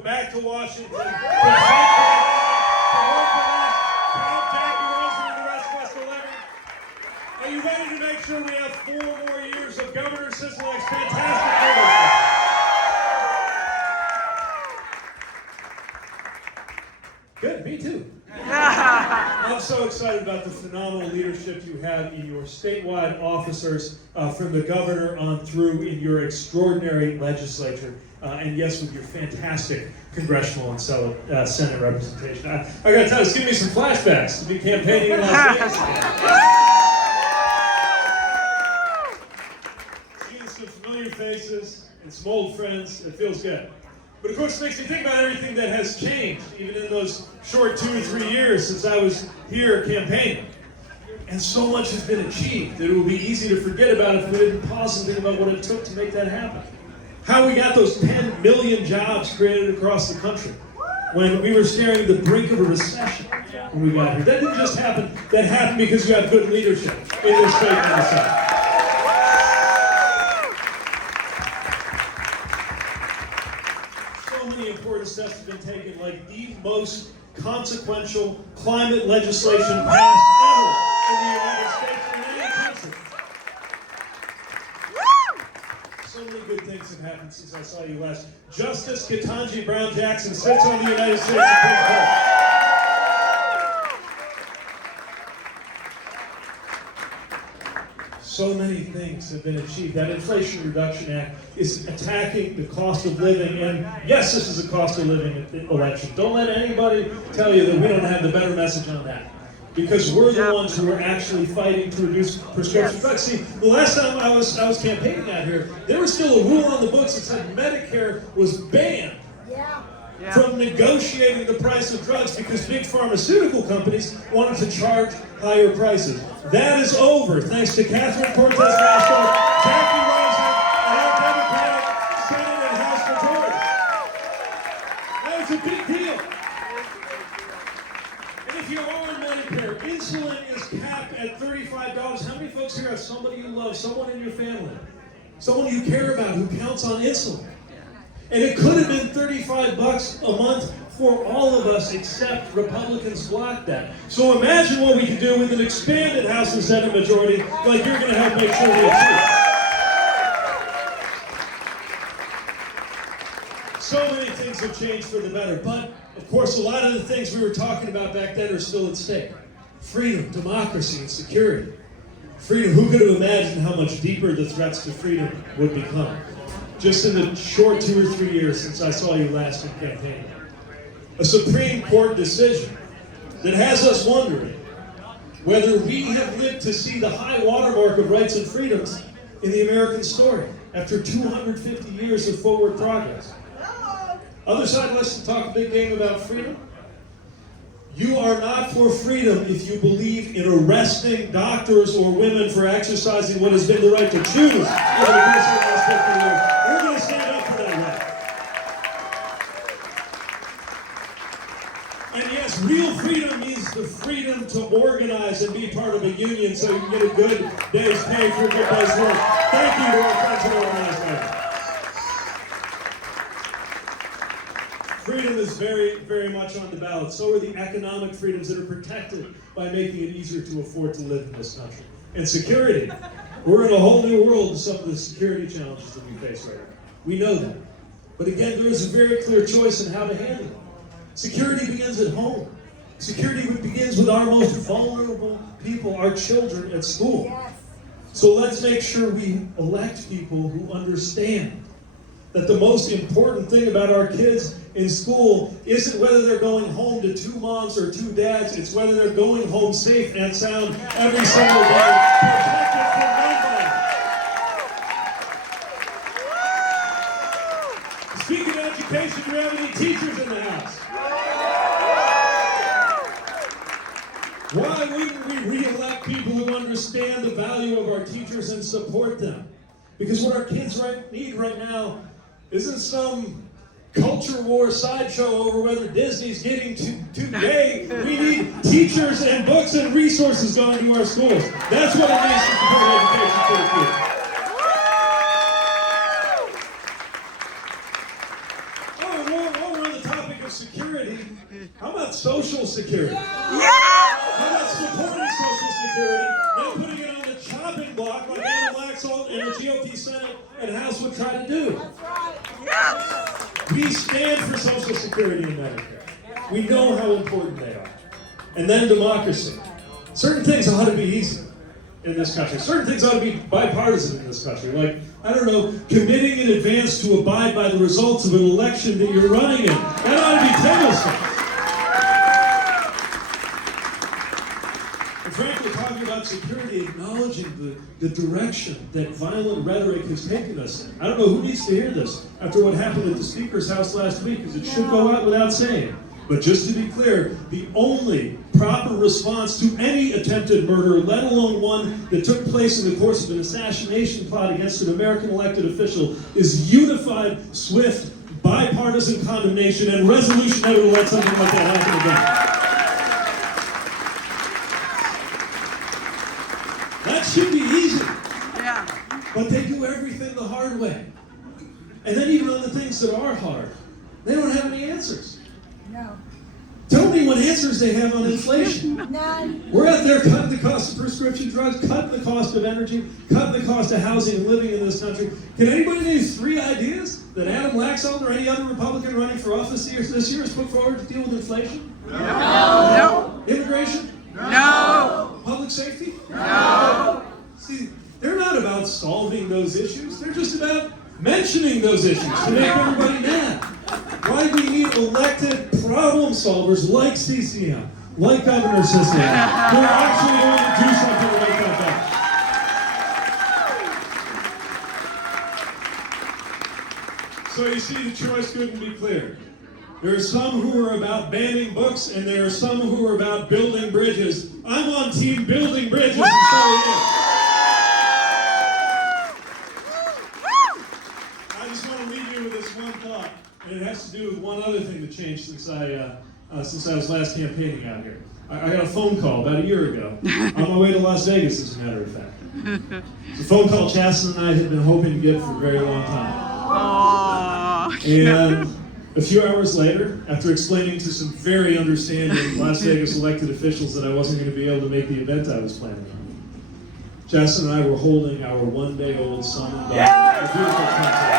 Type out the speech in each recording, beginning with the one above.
welcome back to Washington. Count Jackie Wilson and the rest of us to living. Are you ready to make sure we have 4 more years of Governor Sisolak's fantastic leadership? Good, me too. I'm so excited about the phenomenal leadership you have in your statewide officers, from the governor on through in your extraordinary legislature, and yes, with your fantastic congressional and Senate representation. I gotta tell you, it's giving me some flashbacks to be campaigning in Las Vegas again. Seeing some familiar faces and some old friends, it feels good. But of course, it makes me think about everything that has changed, even in those short 2 or 3 years since I was here campaigning. And so much has been achieved that it would be easy to forget about if we didn't pause and think about what it took to make that happen. How we got those 10 million jobs created across the country when we were staring at the brink of a recession when we got here. That didn't just happen. That happened because you have good leadership in this state and in the Senate. Important steps have been taken, like the most consequential climate legislation passed ever in the United States and in any country. So many good things have happened since I saw you last. Justice Ketanji Brown Jackson sits on the United States Supreme Court. So many things have been achieved. That Inflation Reduction Act is attacking the cost of living, and yes, this is a cost of living election. Don't let anybody tell you that we don't have the better message on that, because we're the ones who are actually fighting to reduce prescription drugs. See, the last time I was campaigning out here, there was still a rule on the books that said Medicare was banned from negotiating the price of drugs because big pharmaceutical companies wanted to charge higher prices. That is over, thanks to Catherine Cortez Masto, Jackie Wilson, and our Democratic Senate and House majority. That was a big deal. And if you are on Medicare, insulin is capped at $35. How many folks here have somebody you love, someone in your family, someone you care about who counts on insulin? And it could have been $35 a month for all of us, except Republicans blocked that. So imagine what we can do with an expanded House and Senate majority, like you're going to help make sure we achieve. So many things have changed for the better, but of course a lot of the things we were talking about back then are still at stake. Freedom, democracy, and security. Freedom, who could have imagined how much deeper the threats to freedom would become? Just in the short 2 or 3 years since I saw you last in campaign. A Supreme Court decision that has us wondering whether we have lived to see the high watermark of rights and freedoms in the American story after 250 years of forward progress. Other side likes to talk a big game about freedom. You are not for freedom if you believe in arresting doctors or women for exercising what has been the right to choose over the course of the last 50 years. We're going to stand up for that right. And yes, real freedom means the freedom to organize and be part of a union so you can get a good day's pay for a good day's work. Thank you to our friends who organized that. Freedom is very, very much on the ballot. So are the economic freedoms that are protected by making it easier to afford to live in this country. And security. We're in a whole new world with some of the security challenges that we face right now. We know that. But again, there is a very clear choice in how to handle it. Security begins at home. Security begins with our most vulnerable people, our children at school. So let's make sure we elect people who understand that the most important thing about our kids in school isn't whether they're going home to 2 moms or 2 dads, it's whether they're going home safe and sound every single day, protected from gunfire. Speaking of education, do we have any teachers in the house? Why wouldn't we re-elect people who understand the value of our teachers and support them? Because what our kids need right now isn't some culture war sideshow over whether Disney's getting too gay. We need teachers and books and resources going to our schools. That's what it means to support education for the kids. Oh, and while we're on the Social Security? Yeah! How about supporting Social Security, not putting it on the chopping block like Adam Laxalt and the GOP Senate and House would try to do? That's right. Yes! We stand for Social Security and Medicare. We know how important they are. And then democracy. Certain things ought to be easy in this country. Certain things ought to be bipartisan in this country. Like, I don't know, committing in advance to abide by the results of an election that you're running in. That ought to be table stakes. And frankly, talking about security, acknowledging the direction that violent rhetoric has taken us in. I don't know who needs to hear this after what happened at the Speaker's house last week, because it should go out without saying. But just to be clear, the only proper response to any attempted murder, let alone one that took place in the course of an assassination plot against an American elected official, is unified, swift, bipartisan condemnation and resolution never to let something like that happen again. That should be easy. Yeah. But they do everything the hard way. And then even on the things that are hard, they don't have any answers. No. Tell me what answers they have on inflation. None. We're out there cutting the cost of prescription drugs, cutting the cost of energy, cutting the cost of housing and living in this country. Can anybody name 3 ideas that Adam Laxalt or any other Republican running for office this year has put forward to deal with inflation? No. Immigration? No. Public safety? No. See, they're not about solving those issues. They're just about mentioning those issues to make everybody mad. Why do we need elected problem solvers like CCM, like Governor Sisson, who are actually going to do something to make that better? So you see, the choice couldn't be clearer. There are some who are about banning books, and there are some who are about building bridges. I'm on team building bridges, and so are you. I just want to leave you with this one thought. And it has to do with one other thing that changed since I was last campaigning out here. I got a phone call about a year ago on my way to Las Vegas, as a matter of fact. It's a phone call Chasten and I had been hoping to get for a very long time. Aww. And a few hours later, after explaining to some very understanding Las Vegas elected officials that I wasn't going to be able to make the event I was planning on, Chasten and I were holding our one-day-old son and daughter. A beautiful country.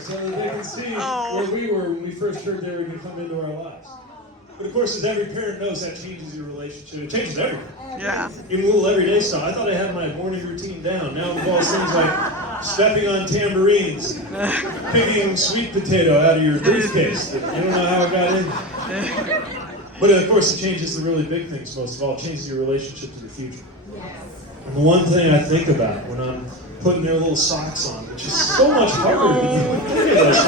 So that they can see where we were when we first heard they were going to come into our lives. But of course, as every parent knows, that changes your relationship. It changes everything. Yeah. Even little everyday stuff. I thought I had my morning routine down. Now it involves things like stepping on tambourines, picking sweet potato out of your briefcase. You don't know how it got in. But of course, it changes the really big things most of all. It changes your relationship to the future. And the one thing I think about when I'm putting their little socks on, which is so much harder than you realize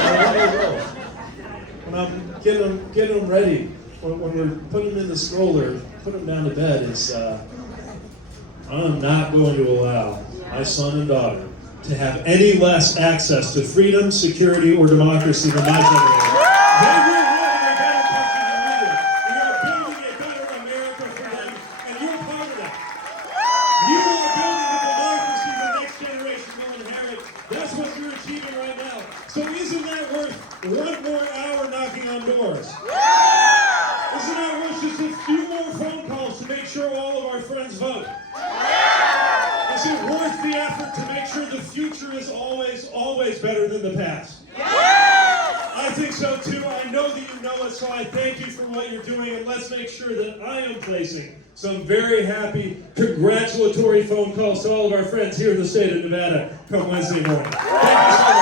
when I'm getting them ready, when we're putting them in the stroller, putting them down to bed, is I'm not going to allow my son and daughter to have any less access to freedom, security, or democracy than my generation. They will live in a better country than we do. We are building a better America for them, and you're part of that. You are building the democracy the next generation will inherit. That's what you're achieving right now. So isn't that worth one more hour knocking on doors? Isn't that worth just a few more phone calls to make sure all of our friends vote? Is it worth the effort to make sure the future is always better than the past? I think so too. I know that you know it, so I thank you for what you're doing, and let's make sure that I am placing some very happy, congratulatory phone calls to all of our friends here in the state of Nevada come Wednesday morning. Thank you so much.